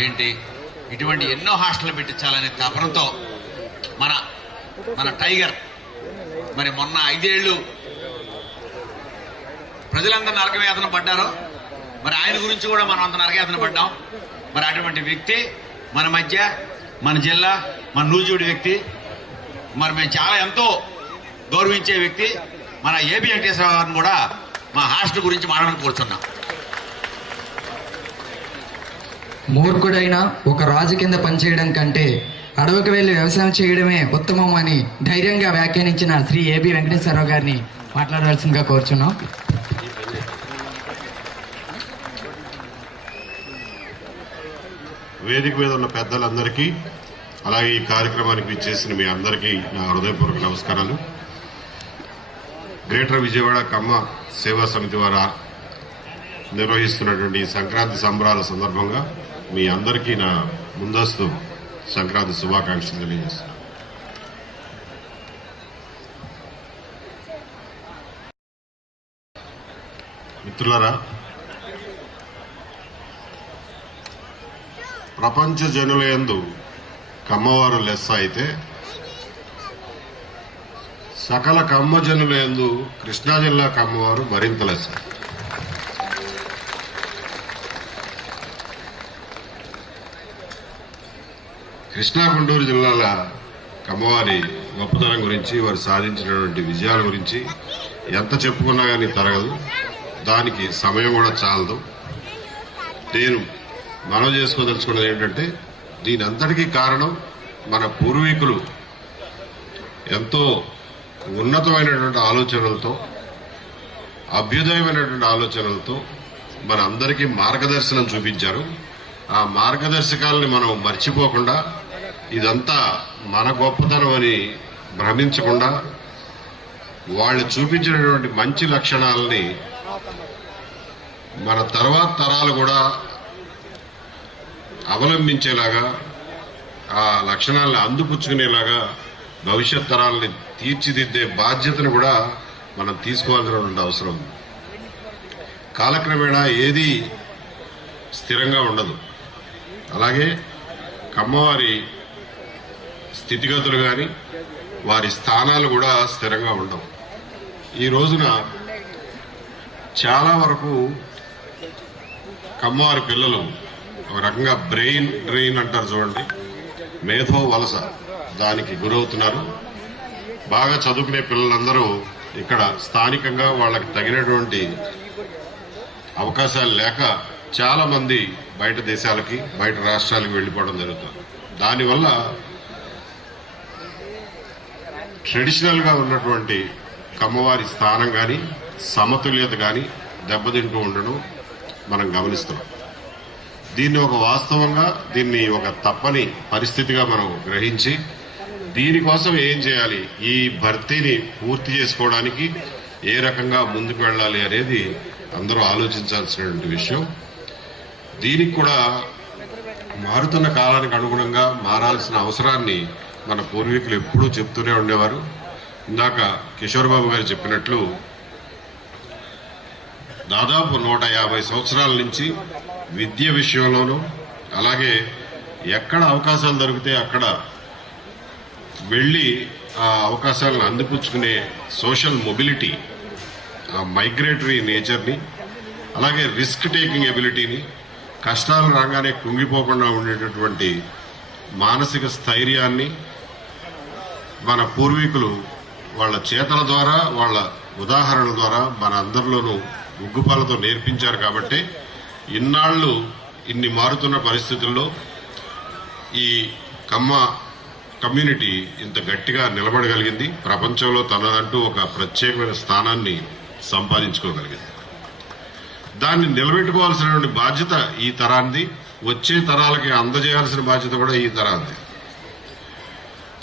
ఏంటి ఇటువంటి ఎన్నో హాస్టల్ పెట్టించాలనే తపనంతో మన మన టైగర్ మరి మొన్న 5 ఏళ్ళు ప్రజలందరూ నరకవేదన పడ్డారు. మరి ఆయన గురించి కూడా మనం అంత నరకవేదన పడ్డాం. మరి అటువంటి వ్యక్తి మన మధ్య, మన జిల్లా, మన నూజివీడు వ్యక్తి, మరి మేము చాలా ఎంతో గౌరవించే వ్యక్తి మన ఏబి వెంకటేశ్వరరావు గారిని కూడా మా హాస్టల్ గురించి మాట్లాడడానికి కోరుతున్నాం. మూర్ఖుడైన ఒక రాజు కింద పనిచేయడం కంటే అడవికి వెళ్లి వ్యవసాయం చేయడమే ఉత్తమం అని ధైర్యంగా వ్యాఖ్యానించిన శ్రీ ఏబి వెంకటేశ్వరరావు గారిని మాట్లాడవలసిందిగా కోరుచున్నాం. వేదిక మీద ఉన్న పెద్దలందరికీ, అలాగే ఈ కార్యక్రమానికి విచ్చేసిన మీ అందరికీ నా హృదయపూర్వక నమస్కారాలు. గ్రేటర్ విజయవాడ కమ్మ సేవా సమితి వారు నిర్వహిస్తున్నటువంటి సంక్రాంతి సంబరాల సందర్భంగా మీ అందరికీ నా ముందస్తు సంక్రాంతి శుభాకాంక్షలు తెలియజేస్తున్నాను. మిత్రులారా, ప్రపంచ జనుల యందు కమ్మవారు లెస్స అయితే సకల కమ్మ జనుల యందు కృష్ణా జిల్లా కమ్మవారు మరింత లెస్స. కృష్ణా గుంటూరు జిల్లాల కమ్మవారి గొప్పతనం గురించి, వారు సాధించినటువంటి విజయాల గురించి ఎంత చెప్పుకున్నా కానీ తరగదు. దానికి సమయం కూడా చాలదు. నేను మనం చేసుకోదలుచుకున్నది ఏంటంటే, దీని అంతటికీ కారణం మన పూర్వీకులు ఎంతో ఉన్నతమైనటువంటి ఆలోచనలతో, అభ్యుదయమైనటువంటి ఆలోచనలతో మన అందరికీ మార్గదర్శనం చూపించారు. ఆ మార్గదర్శకాలని మనం మర్చిపోకుండా, ఇదంతా మన గొప్పతనం అని భ్రమించకుండా, వాళ్ళు చూపించినటువంటి మంచి లక్షణాలని మన తర్వాత తరాలు కూడా అవలంబించేలాగా, ఆ లక్షణాలను అందిపుచ్చుకునేలాగా భవిష్యత్ తరాలని తీర్చిదిద్దే బాధ్యతను కూడా మనం తీసుకోవాల్సినటువంటి అవసరం. కాలక్రమేణా ఏది స్థిరంగా ఉండదు. అలాగే కమ్మవారి స్థితిగతులు కానీ, వారి స్థానాలు కూడా స్థిరంగా ఉండవు. ఈ రోజున చాలా వరకు కమ్మవారి పిల్లలు ఒక రకంగా బ్రెయిన్ డ్రెయిన్ అంటారు చూడండి, మేధో వలస, దానికి గురవుతున్నారు. బాగా చదువుకునే పిల్లలందరూ ఇక్కడ స్థానికంగా వాళ్ళకి తగినటువంటి అవకాశాలు లేక చాలా మంది బయట దేశాలకి, బయట రాష్ట్రాలకు వెళ్ళిపోవడం జరుగుతుంది. దానివల్ల ట్రెడిషనల్గా ఉన్నటువంటి కమ్మవారి స్థానం కానీ, సమతుల్యత కానీ దెబ్బతింటూ ఉండడం మనం గమనిస్తున్నాం. దీన్ని ఒక వాస్తవంగా, దీన్ని ఒక తప్పని పరిస్థితిగా మనం గ్రహించి, దీనికోసం ఏం చేయాలి, ఈ భర్తీని పూర్తి చేసుకోవడానికి ఏ రకంగా ముందుకు వెళ్ళాలి అనేది అందరూ ఆలోచించాల్సినటువంటి విషయం. దీనికి కూడా మారుతున్న కాలానికి అనుగుణంగా మారాల్సిన అవసరాన్ని మన పూర్వీకులు ఎప్పుడూ చెప్తూనే ఉండేవారు. ఇందాక కిషోర్ బాబు గారు చెప్పినట్లు దాదాపు 150 సంవత్సరాల నుంచి విద్య విషయంలోనూ, అలాగే ఎక్కడ అవకాశాలు దొరికితే అక్కడ వెళ్ళి ఆ అవకాశాలను అందిపుచ్చుకునే సోషల్ మొబిలిటీ, ఆ మైగ్రేటరీ నేచర్ని, అలాగే రిస్క్ టేకింగ్ ఎబిలిటీని, కష్టాలు రాగానే కుంగిపోకుండా ఉండేటటువంటి మానసిక స్థైర్యాన్ని మన పూర్వీకులు వాళ్ళ చేతల ద్వారా, వాళ్ళ ఉదాహరణల ద్వారా మన అందరిలోనూ ఉగ్గుపాలతో నేర్పించారు. కాబట్టి ఇన్నాళ్ళు ఇన్ని మారుతున్న పరిస్థితుల్లో ఈ కమ్యూనిటీ ఇంత గట్టిగా నిలబడగలిగింది. ప్రపంచంలో తనదంటూ ఒక ప్రత్యేకమైన స్థానాన్ని సంపాదించుకోగలిగింది. దాన్ని నిలబెట్టుకోవాల్సినటువంటి బాధ్యత ఈ తరాన్ని, వచ్చే తరాలకి అందజేయాల్సిన బాధ్యత కూడా ఈ తరాన్ని.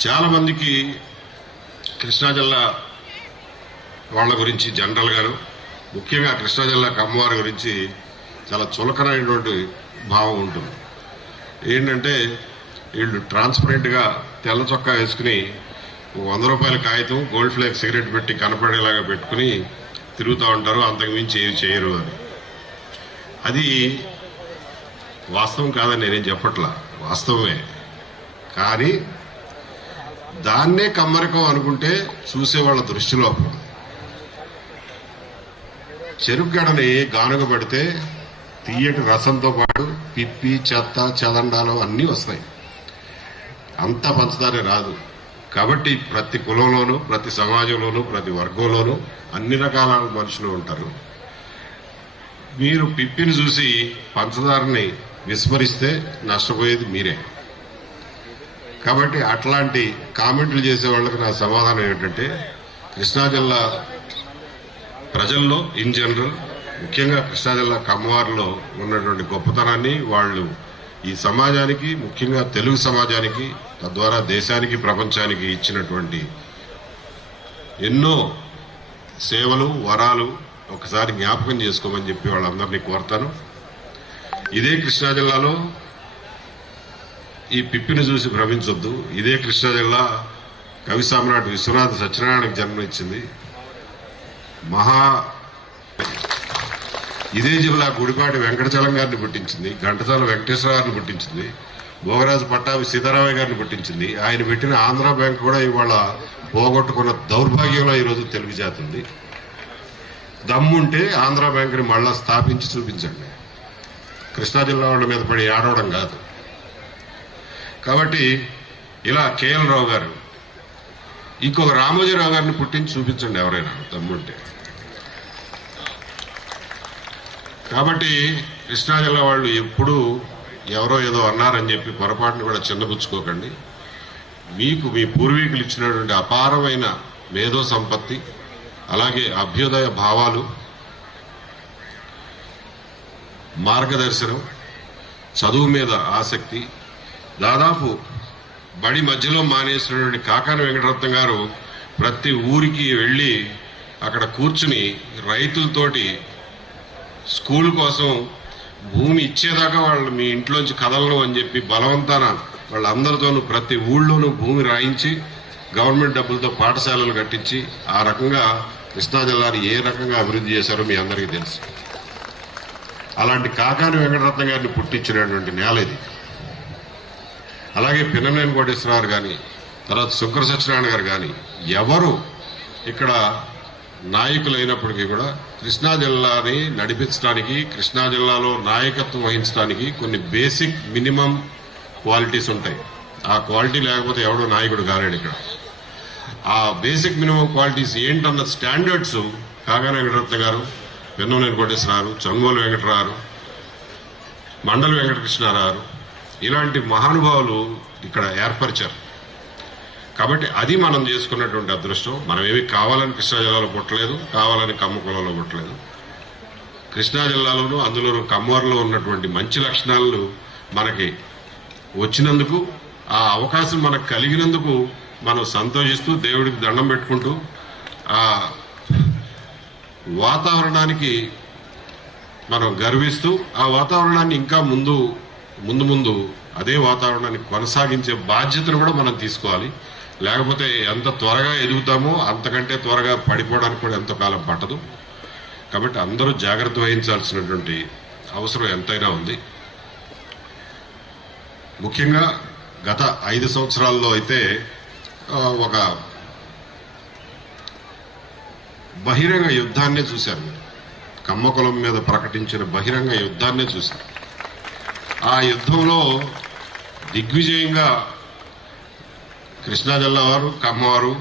చాలా మందికి కృష్ణా జిల్లా వాళ్ళ గురించి జనరల్గాను, ముఖ్యంగా కృష్ణా జిల్లా కమ్మవారి గురించి చాలా చులకనైనటువంటి భావం ఉంటుంది. ఏంటంటే, వీళ్ళు ట్రాన్స్పరెంట్గా తెల్ల చొక్కా వేసుకుని 100 రూపాయల కాగితం, గోల్డ్ ఫ్లేక్ సిగరెట్ పెట్టి కనపడేలాగా పెట్టుకుని తిరుగుతూ ఉంటారు, అంతకుమించి ఏమి చేయరు అని. అది వాస్తవం కాదని నేనేం చెప్పట్లా, వాస్తవమే. కానీ దాన్నే కమ్మరికం అనుకుంటే చూసేవాళ్ళ దృష్టిలోపం. చెరుకు గడని గానుగ పెడితే తీయటి రసంతో పాటు పిప్పి, చెత్త, చెదండాలు అన్నీ వస్తాయి. అంత పంచదారే రాదు. కాబట్టి ప్రతి కులంలోనూ, ప్రతి సమాజంలోనూ, ప్రతి వర్గంలోనూ అన్ని రకాల మనుషులు ఉంటారు. మీరు పిప్పిని చూసి పంచదారని విస్మరిస్తే నష్టపోయేది మీరే. కాబట్టి అట్లాంటి కామెంట్లు చేసే వాళ్ళకి నా సమాధానం ఏంటంటే, కృష్ణా జిల్లా ప్రజల్లో ఇన్ జనరల్, ముఖ్యంగా కృష్ణా జిల్లా కమ్మవారిలో ఉన్నటువంటి గొప్పతనాన్ని వాళ్ళు ఈ సమాజానికి, ముఖ్యంగా తెలుగు సమాజానికి, తద్వారా దేశానికి, ప్రపంచానికి ఇచ్చినటువంటి ఎన్నో సేవలు, వరాలు ఒకసారి జ్ఞాపకం చేసుకోమని చెప్పి వాళ్ళందరినీ కోరుతాను. ఇదే కృష్ణా జిల్లాలో ఈ పిప్పిని చూసి భ్రమించొద్దు. ఇదే కృష్ణా జిల్లా కవి సామ్రాట్ విశ్వనాథ సత్యనారాయణకి జన్మనిచ్చింది. ఇదే జిల్లా గుడిపాటి వెంకటచలం గారిని పుట్టించింది, ఘంటసాల వెంకటేశ్వర గారిని పుట్టించింది, భోగరాజు పట్టాభి సీతారామయ్య గారిని పుట్టించింది. ఆయన పెట్టిన ఆంధ్ర బ్యాంక్ కూడా ఇవాళ పోగొట్టుకున్న దౌర్భాగ్యంలో ఈరోజు తెలుగు జాతి ఉంది. దమ్ముంటే ఆంధ్ర బ్యాంకుని మళ్ళా స్థాపించి చూపించండి. కృష్ణా జిల్లా వాళ్ళ మీద పడి ఆడవడం కాదు. కాబట్టి ఇలా కేఎల్ రావు గారు, ఇంకొక రామోజీరావు గారిని పుట్టించి చూపించండి ఎవరైనా దమ్ముంటే. కాబట్టి కృష్ణా జిల్లా వాళ్ళు ఎప్పుడూ ఎవరో ఏదో అన్నారని చెప్పి పొరపాటును కూడా చిన్నపుచ్చుకోకండి. మీకు మీ పూర్వీకులు ఇచ్చినటువంటి అపారమైన మేధో సంపత్తి, అలాగే అభ్యుదయ భావాలు, మార్గదర్శనం, చదువు మీద ఆసక్తి, దాదాపు బడి మధ్యలో మానేసినటువంటి కాకాని వెంకటరత్నం గారు ప్రతి ఊరికి వెళ్ళి అక్కడ కూర్చుని రైతులతోటి స్కూల్ కోసం భూమి ఇచ్చేదాకా వాళ్ళు మీ ఇంట్లోంచి కదలను అని చెప్పి బలవంతాన వాళ్ళందరితోనూ ప్రతి ఊళ్ళోనూ భూమి రాయించి గవర్నమెంట్ డబ్బులతో పాఠశాలలు కట్టించి ఆ రకంగా కృష్ణా జిల్లాని ఏ రకంగా అభివృద్ధి చేశారో మీ అందరికీ తెలుసు. అలాంటి కాకాని వెంకటరత్నం గారిని పుట్టించినటువంటి నేల ఇది. అలాగే పిన్ననేని కోటేశ్వరరావు కానీ, తర్వాత శుక్ర సత్యనారాయణ గారు కానీ ఎవరు ఇక్కడ నాయకులైనప్పటికీ కూడా కృష్ణా జిల్లాని నడిపించడానికి, కృష్ణా జిల్లాలో నాయకత్వం వహించడానికి కొన్ని బేసిక్ మినిమం క్వాలిటీస్ ఉంటాయి. ఆ క్వాలిటీ లేకపోతే ఎవడో నాయకుడు కాలేడు ఇక్కడ. ఆ బేసిక్ మినిమం క్వాలిటీస్ ఏంటన్న స్టాండర్డ్స్ కాకాని వెంకటరత్న గారు, పిన్ననేని కోటేశ్వరరావు, చంగోలు వెంకటరావు, మండల వెంకటకృష్ణారావు ఇలాంటి మహానుభావులు ఇక్కడ ఏర్పరిచారు. కాబట్టి అది మనం చేసుకున్నటువంటి అదృష్టం. మనం ఏమి కావాలని కృష్ణా జిల్లాలో పుట్టలేదు, కావాలని కమ్మకులంలో పుట్టలేదు. కృష్ణా జిల్లాలోనూ అందులోనూ కమ్మవారిలో ఉన్నటువంటి మంచి లక్షణాలను మనకి వచ్చినందుకు, ఆ అవకాశం మనకు కలిగినందుకు మనం సంతోషిస్తూ దేవుడికి దండం పెట్టుకుంటూ ఆ వాతావరణానికి మనం గర్విస్తూ ఆ వాతావరణాన్ని ఇంకా ముందు అదే వాతావరణాన్ని కొనసాగించే బాధ్యతను కూడా మనం తీసుకోవాలి. లేకపోతే ఎంత త్వరగా ఎదుగుతామో అంతకంటే త్వరగా పడిపోవడానికి కూడా ఎంతో కాలం పట్టదు. కాబట్టి అందరూ జాగ్రత్త వహించాల్సినటువంటి అవసరం ఎంతైనా ఉంది. ముఖ్యంగా గత 5 సంవత్సరాల్లో అయితే ఒక బహిరంగ యుద్ధాన్నే చూశారు. మీరు కమ్మకులం మీద ప్రకటించిన బహిరంగ యుద్ధాన్నే చూశారు. ఆ యుద్ధంలో దిగ్విజయంగా కృష్ణా జిల్లా వారు, కమ్మవారు,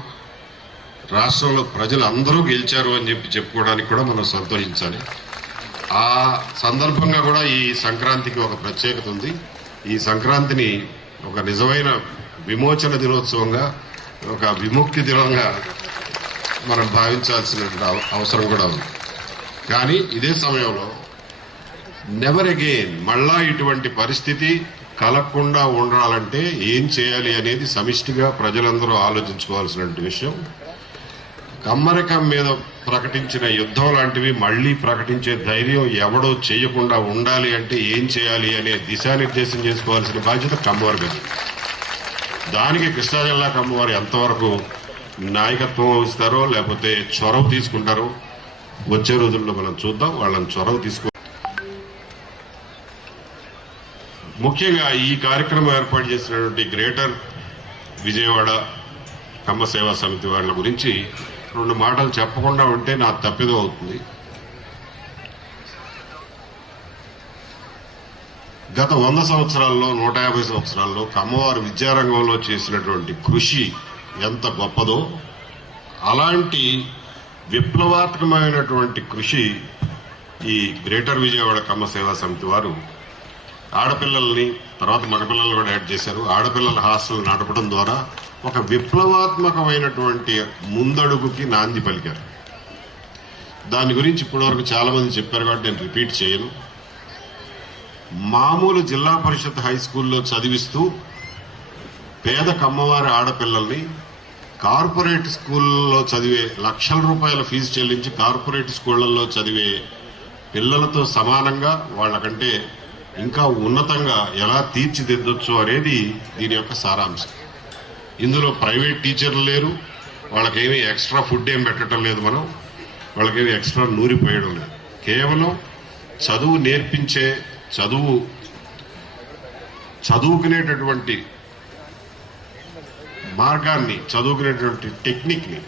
రాష్ట్రంలో ప్రజలందరూ గెలిచారు అని చెప్పి చెప్పుకోవడానికి కూడా మనం సంతోషించాలి. ఆ సందర్భంగా కూడా ఈ సంక్రాంతికి ఒక ప్రత్యేకత ఉంది. ఈ సంక్రాంతిని ఒక నిజమైన విమోచన దినోత్సవంగా, ఒక విముక్తి దినంగా మనం భావించాల్సిన అవసరం కూడా ఉంది. కానీ ఇదే సమయంలో నెవర్ అగైన్ మళ్ళా ఇటువంటి పరిస్థితి కలగకుండా ఉండాలంటే ఏం చేయాలి అనేది సమిష్టిగా ప్రజలందరూ ఆలోచించుకోవాల్సిన విషయం. కమ్మరికం మీద ప్రకటించిన యుద్ధం లాంటివి మళ్ళీ ప్రకటించే ధైర్యం ఎవడో చేయకుండా ఉండాలి అంటే ఏం చేయాలి అనే దిశానిర్దేశం చేసుకోవాల్సిన బాధ్యత కమ్మవారి మీద. దానికి కృష్ణా జిల్లా కమ్మవారు ఎంతవరకు నాయకత్వం వహిస్తారో లేకపోతే చొరవ తీసుకుంటారో వచ్చే రోజుల్లో మనం చూద్దాం. వాళ్ళని చొరవ ముఖ్యంగా ఈ కార్యక్రమం ఏర్పాటు చేసినటువంటి గ్రేటర్ విజయవాడ కమ్మ సేవా సమితి వాళ్ళ గురించి 2 మాటలు చెప్పకుండా ఉంటే నా తప్పిదం అవుతుంది. గత 100 సంవత్సరాల్లో 150 సంవత్సరాల్లో కమ్మవారు విద్యారంగంలో చేసినటువంటి కృషి ఎంత గొప్పదో అలాంటి విప్లవాత్మకమైనటువంటి కృషి ఈ గ్రేటర్ విజయవాడ కమ్మ సేవా సమితి వారు ఆడపిల్లల్ని తర్వాత మగపిల్లలు కూడా యాడ్ చేశారు. ఆడపిల్లల హాస్టల్ నడపడం ద్వారా ఒక విప్లవాత్మకమైనటువంటి ముందడుగుకి నాంది పలికారు. దాని గురించి ఇప్పటివరకు చాలా మంది చెప్పారు కాబట్టి నేను రిపీట్ చేయను. మామూలు జిల్లా పరిషత్ హై స్కూల్లో చదివిస్తూ పేద కమ్మవారి ఆడపిల్లల్ని కార్పొరేట్ స్కూళ్ళలో చదివే లక్షల రూపాయల ఫీజు చెల్లించి కార్పొరేట్ స్కూళ్లలో చదివే పిల్లలతో సమానంగా వాళ్ళకంటే ఇంకా ఉన్నతంగా ఎలా తీర్చిదిద్దొచ్చు అనేది దీని యొక్క సారాంశం. ఇందులో ప్రైవేట్ టీచర్లు లేరు, వాళ్ళకేమీ ఎక్స్ట్రా ఫుడ్ ఏం పెట్టడం లేదు, మనం వాళ్ళకేమీ ఎక్స్ట్రా నూరిపోయడం లేదు. కేవలం చదువు నేర్పించే చదువుకునేటటువంటి మార్గాన్ని, చదువుకునేటువంటి టెక్నిక్ని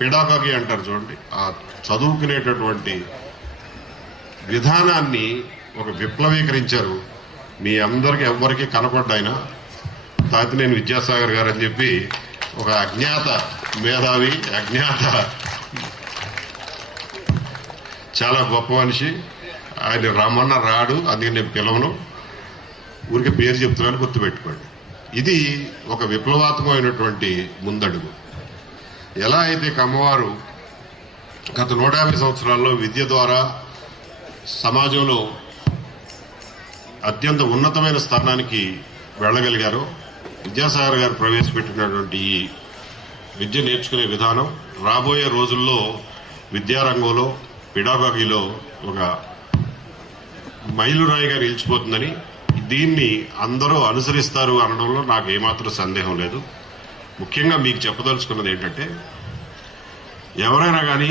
పెడాగోగి అంటారు చూడండి, ఆ చదువుకునేటటువంటి విధానాన్ని ఒక విప్లవీకరించారు. మీ అందరికీ ఎవ్వరికీ కనపడ్డాయినా తాతినేని విద్యాసాగర్ గారు అని చెప్పి ఒక అజ్ఞాత మేధావి, చాలా గొప్ప మనిషి. ఆయన రమ్మన్న రాడు, అందుకే నేను పిలవను, ఊరికే పేరు చెప్తున్నాను, గుర్తుపెట్టుకోండి. ఇది ఒక విప్లవాత్మకమైనటువంటి ముందడుగు. ఎలా అయితే కమ్మవారు గత 150 సంవత్సరాల్లో విద్య ద్వారా సమాజంలో అత్యంత ఉన్నతమైన స్థానానికి వెళ్ళగలిగారో, విద్యాసాగర్ గారు ప్రవేశపెట్టినటువంటి ఈ విద్య నేర్చుకునే విధానం రాబోయే రోజుల్లో విద్యారంగంలో, పెడాగోగీలో ఒక మైలురాయిగా నిలిచిపోతుందని, దీన్ని అందరూ అనుసరిస్తారు అనడంలో నాకు ఏమాత్రం సందేహం లేదు. ముఖ్యంగా మీకు చెప్పదలుచుకున్నది ఏంటంటే, ఎవరైనా కానీ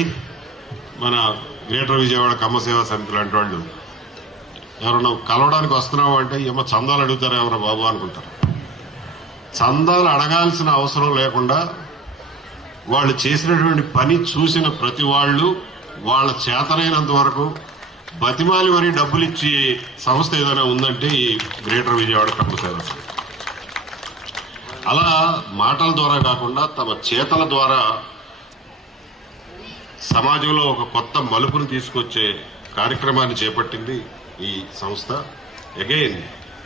మన గ్రేటర్ విజయవాడ కమ్మ సేవా సమితి లాంటి వాళ్ళు ఎవరైనా కలవడానికి వస్తున్నావు అంటే ఏమో చందాలు అడుగుతారు ఎవరో బాబు అనుకుంటారు. చందాలు అడగాల్సిన అవసరం లేకుండా వాళ్ళు చేసినటువంటి పని చూసిన ప్రతి వాళ్ళు వాళ్ళ చేతనైనంత వరకు బతిమాలి మరీ డబ్బులు ఇచ్చి సంస్థ ఏదైనా ఉందంటే ఈ గ్రేటర్ విజయవాడ కమ్మ సేవా సమితి. అలా మాటల ద్వారా కాకుండా తమ చేతల ద్వారా సమాజంలో ఒక కొత్త మలుపును తీసుకొచ్చే కార్యక్రమాన్ని చేపట్టింది ఈ సంస్థ. అగైన్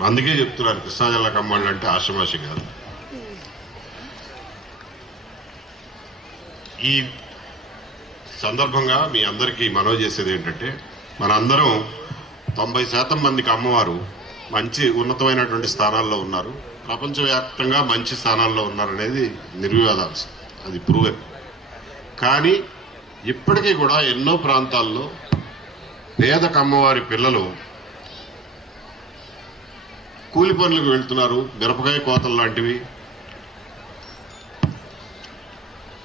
అందుకే చెప్తున్నారు, కృష్ణా జిల్లా కమ్మవాళ్ళు అంటే ఆషమాషి కాదు. ఈ సందర్భంగా మీ అందరికీ మనవి చేసేది ఏంటంటే, మనందరం 90% మందికి అమ్మవారు మంచి ఉన్నతమైనటువంటి స్థానాల్లో ఉన్నారు, ప్రపంచవ్యాప్తంగా మంచి స్థానాల్లో ఉన్నారనేది నిర్వివాదాంశం, అది ప్రూవెన్. కానీ ఇప్పటికీ కూడా ఎన్నో ప్రాంతాల్లో పేద కమ్మవారి పిల్లలు కూలి పనులకు వెళ్తున్నారు. మిరపకాయ కోతలు లాంటివి,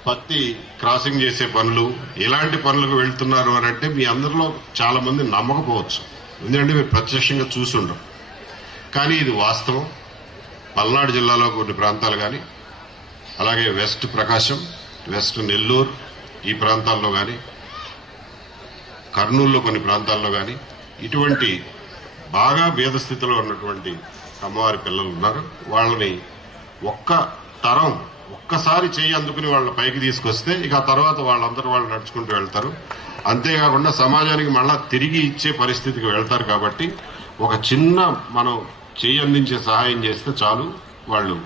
పత్తి క్రాసింగ్ చేసే పనులు, ఇలాంటి పనులకు వెళ్తున్నారు అని అంటే మీ అందరిలో చాలా మంది నమ్మకపోవచ్చు, ఎందుకంటే మీరు ప్రత్యక్షంగా చూసి ఉండరు. కానీ ఇది వాస్తవం. పల్నాడు జిల్లాలో కొన్ని ప్రాంతాలు కానీ, అలాగే వెస్ట్ ప్రకాశం, వెస్ట్ నెల్లూరు ఈ ప్రాంతాల్లో కానీ, కర్నూలులో కొన్ని ప్రాంతాల్లో కానీ ఇటువంటి బాగా భేద స్థితిలో ఉన్నటువంటి అమ్మవారి పిల్లలు ఉన్నారు. వాళ్ళని ఒక్కసారి చేయి అందుకుని వాళ్ళ పైకి తీసుకొస్తే ఇక ఆ తర్వాత వాళ్ళందరూ వాళ్ళు నడుచుకుంటూ వెళ్తారు. అంతేకాకుండా సమాజానికి మళ్ళా తిరిగి ఇచ్చే పరిస్థితికి వెళ్తారు. కాబట్టి ఒక చిన్న మనం చేయి అందించే సహాయం చేస్తే చాలు, వాళ్ళు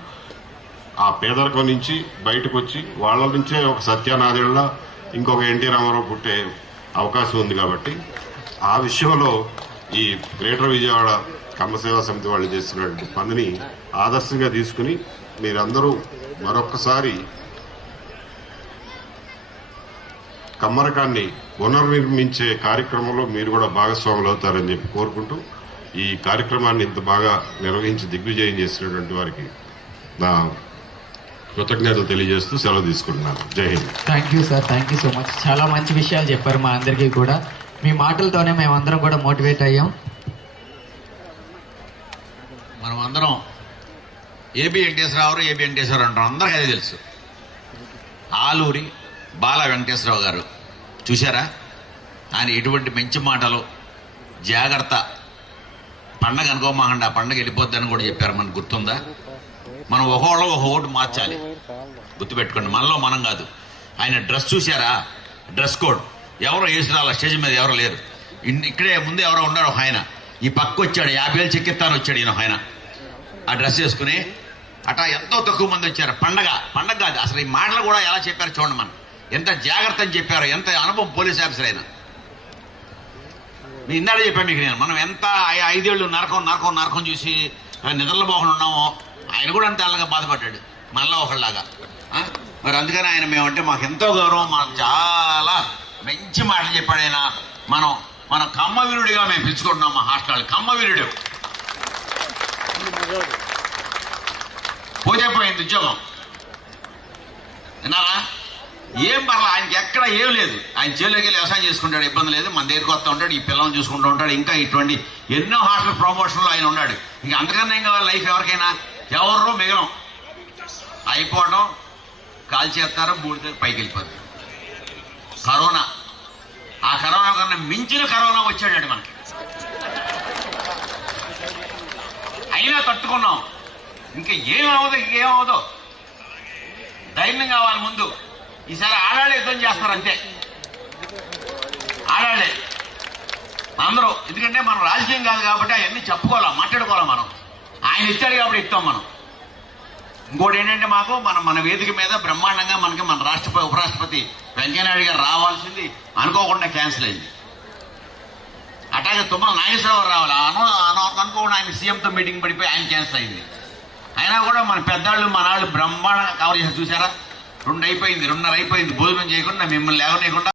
ఆ పేదరికం నుంచి బయటకు వచ్చి వాళ్ళ నుంచే ఒక సత్యానాథేళ్ళ ఇంకొక ఎన్టీ రామారావు పుట్టే అవకాశం ఉంది. కాబట్టి ఆ విషయంలో ఈ గ్రేటర్ విజయవాడ కమ్మ సేవా సమితి వాళ్ళు చేస్తున్నటువంటి పనిని ఆదర్శంగా తీసుకుని మీరందరూ మరొక్కసారి కమ్మరకాన్ని పునర్నిర్మించే కార్యక్రమంలో మీరు కూడా భాగస్వాములు అవుతారని చెప్పి కోరుకుంటూ, ఈ కార్యక్రమాన్ని ఇంత బాగా నిర్వహించి దిగ్విజయం చేసినటువంటి వారికి నా కృతజ్ఞతలు తెలియజేస్తూ సెలవు తీసుకుంటున్నాను. జై Hind. Thank you sir, thank you so much. చాలా మంచి విషయాలు చెప్పారు మా అందరికీ కూడా. మీ మాటలతోనే మేమందరం కూడా మోటివేట్ అయ్యాం. మనం అందరం ఏబి వెంకటేశ్వరరావు ఏబి వెంకటేశ్వరరావు అంటాం, అందరికీ అదే తెలుసు. ఆలూరి బాల వెంకటేశ్వరరావు గారు చూశారా? ఆయన ఎటువంటి మంచి మాటలు, జాగ్రత్త, పండగ అనుకోమాకండి, ఆ పండగ వెళ్ళిపోద్దని కూడా చెప్పారు. మనకు గుర్తుందా? మనం ఒకళ్ళు ఒక ఓటు మార్చాలి, గుర్తుపెట్టుకోండి. మనలో మనం కాదు. ఆయన డ్రెస్ చూశారా? డ్రెస్ కోడ్ ఎవరో వేసిరాల స్టేజ్ మీద ఎవరో లేరు. ఇక్కడే ముందు ఎవరో ఉన్నారు. ఒక ఆయన ఈ పక్క వచ్చాడు, 50 వేలు చెక్కిస్తాను వచ్చాడు ఈయన. ఆయన ఆ డ్రెస్ వేసుకుని అట్లా ఎంతో తక్కువ మంది వచ్చారు. పండగ కాదు అసలు. ఈ మాటలు కూడా ఎలా చెప్పారు చూడండి. మనం ఎంత జాగ్రత్త అని చెప్పారు, ఎంత అనుభవం పోలీస్ ఆఫీసర్ అయినా. మీ ఇందాడే చెప్పాను మీకు నేను, మనం ఎంత 5 ఏళ్ళు నరకం చూసి నిద్రలో పోకుండా ఉన్నామో, ఆయన కూడా అంత అలాగా బాధపడ్డాడు మనలో ఒకళ్ళలాగా. మరి అందుకని ఆయన మేమంటే మాకు ఎంతో గౌరవం, మాకు చాలా మంచి మాటలు చెప్పాడు ఆయన. మనం కమ్మవీరుడిగా మేము పిలుచుకుంటున్నాం మా హాస్టల్. కమ్మవీరుడు పోతే ఉద్యోగం విన్నారా? ఏం పర్లా, ఆయనకి ఎక్కడ ఏం లేదు. ఆయన చేలోకి వెళ్ళి వ్యవసాయం చేసుకుంటాడు, ఇబ్బంది లేదు. మన దగ్గరికి వస్తూ ఉంటాడు, ఈ పిల్లల్ని చూసుకుంటూ ఉంటాడు. ఇంకా ఇటువంటి ఎన్నో హాస్టల్ ప్రమోషన్లో ఆయన ఉన్నాడు. ఇంకా అంతకన్నా ఏం కావాలి లైఫ్ ఎవరికైనా? ఎవరో మిగలం అయిపోవడం, కాల్ చేస్తారు, బూడిద పైకి వెళ్ళిపోతుంది. కరోనా, ఆ కరోనా కన్నా మించిన కరోనా వచ్చాడు మనకి. అయినా తట్టుకున్నాం. ఇంకా ఏమవుదో ధైర్యం కావాలి ముందు. ఈసారి ఆడాడే యుద్ధం చేస్తారు అంతే, ఆడాడే అందరూ. ఎందుకంటే మనం రాజకీయం కాదు కాబట్టి అవన్నీ చెప్పుకోవాలా, మాట్లాడుకోవాలా. మనం ఆయన ఇచ్చాడు కాబట్టి ఇస్తాం మనం. ఇంకోటి ఏంటంటే మాకు మన వేదిక మీద బ్రహ్మాండంగా మనకి మన ఉపరాష్ట్రపతి వెంకయ్యనాయుడు గారు రావాల్సింది అనుకోకుండా క్యాన్సిల్ అయింది. అట్లాగే తుమ్మల నాగేశ్వరరావు రావాలి అనుకోకుండా ఆయన సీఎంతో మీటింగ్ పడిపోయి ఆయన క్యాన్సిల్ అయింది. అయినా కూడా మన పెద్దాళ్ళు మన వాళ్ళు బ్రహ్మాండంగా కవర్ చేసి చూసారా? 2:30 అయిపోయింది, భోజనం చేయకుండా మిమ్మల్ని లేవనేయకుండా